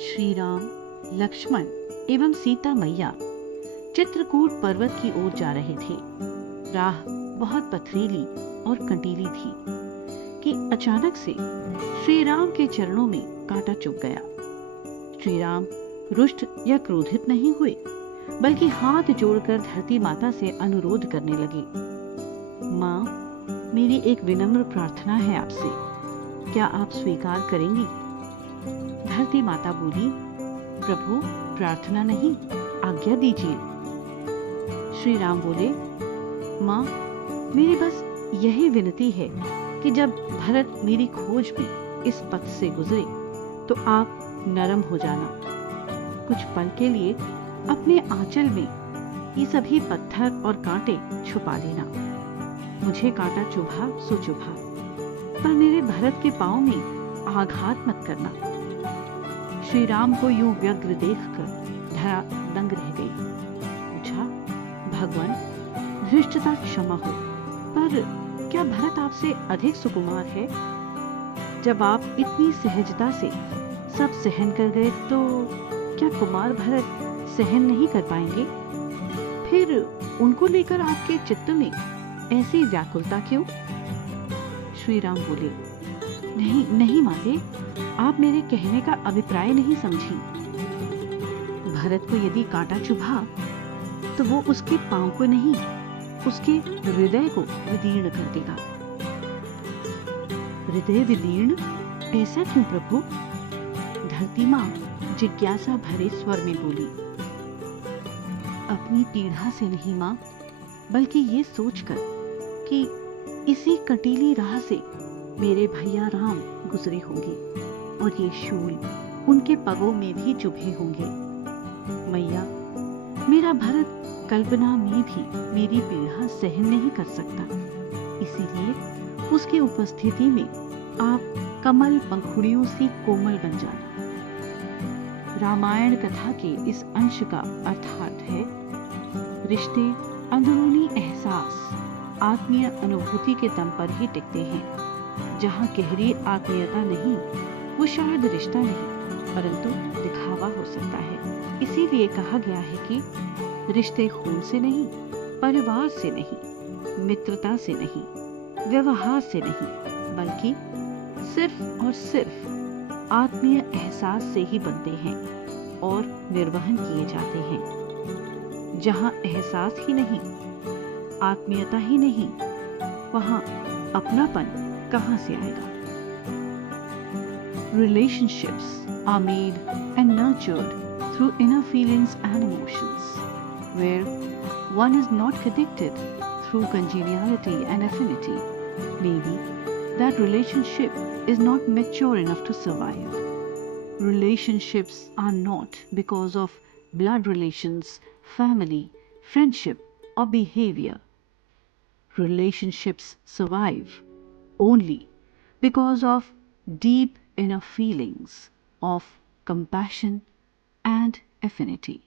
श्री राम, लक्ष्मण एवं सीता मैया चित्रकूट पर्वत की ओर जा रहे थे। राह बहुत पथरीली और कंटीली थी कि अचानक से श्री राम के चरणों में कांटा चुभ गया। श्री राम रुष्ट या क्रोधित नहीं हुए, बल्कि हाथ जोड़कर धरती माता से अनुरोध करने लगे। माँ, मेरी एक विनम्र प्रार्थना है आपसे, क्या आप स्वीकार करेंगी? धरती माता बोली, प्रभु, प्रार्थना नहीं, आज्ञा दीजिए। श्री राम बोले, माँ, मेरी बस यही विनती है कि जब भरत मेरी खोज में इस पथ से गुजरे तो आप नरम हो जाना। कुछ पल के लिए अपने आंचल में ये सभी पत्थर और कांटे छुपा लेना। मुझे कांटा चुभा सो चुभा, पर मेरे भरत के पांव में आघात मत करना। श्री राम को यूं व्यग्र देखकर धरा दंग रह गई। पूछा, भगवान, धृष्टता क्षमा हो, पर क्या भरत आपसे अधिक सुकुमार है? जब आप इतनी सहजता से सब सहन कर गए तो क्या कुमार भरत सहन नहीं कर पाएंगे? फिर उनको लेकर आपके चित्त में ऐसी व्याकुलता क्यों? श्री राम बोले, नहीं नहीं माते, आप मेरे कहने का अभिप्राय नहीं समझी। भरत को यदि कांटा चुभा तो वो उसके पांव को नहीं, उसके हृदय को विदीर्ण कर देगा। हृदय विदीर्ण? ऐसा क्यों प्रभु? धरती माँ जिज्ञासा भरे स्वर में बोली, अपनी पीड़ा से नहीं माँ, बल्कि ये सोचकर कि इसी कटीली राह से मेरे भैया राम गुजरे होंगे और ये शूल उनके पगों में भी चुभे होंगे। मैया, मेरा भरत कल्पना में भी मेरी पीड़ा सहन नहीं कर सकता, इसीलिए उसकी उपस्थिति में आप कमल पंखुड़ियों सी कोमल बन जाना। रामायण कथा के इस अंश का अर्थात है, रिश्ते अंदरूनी एहसास, आत्मीय अनुभूति के दम पर ही टिकते हैं। जहाँ गहरी आत्मीयता नहीं, वो शायद रिश्ता नहीं परंतु दिखावा हो सकता है। इसीलिए कहा गया है कि रिश्ते खून से नहीं, परिवार से नहीं, मित्रता से नहीं, व्यवहार से नहीं, बल्कि सिर्फ और सिर्फ आत्मीय एहसास से ही बनते हैं और निर्वहन किए जाते हैं। जहाँ एहसास ही नहीं, आत्मीयता ही नहीं, वहाँ अपनापन कहाँ से आएगा? Relationships are made and nurtured through inner feelings and emotions, where one is not connected through congeniality and affinity. Maybe that relationship is not mature enough to survive. Relationships are not because of blood relations, family, friendship, or behavior. Relationships survive only because of deep inner feelings of compassion and affinity.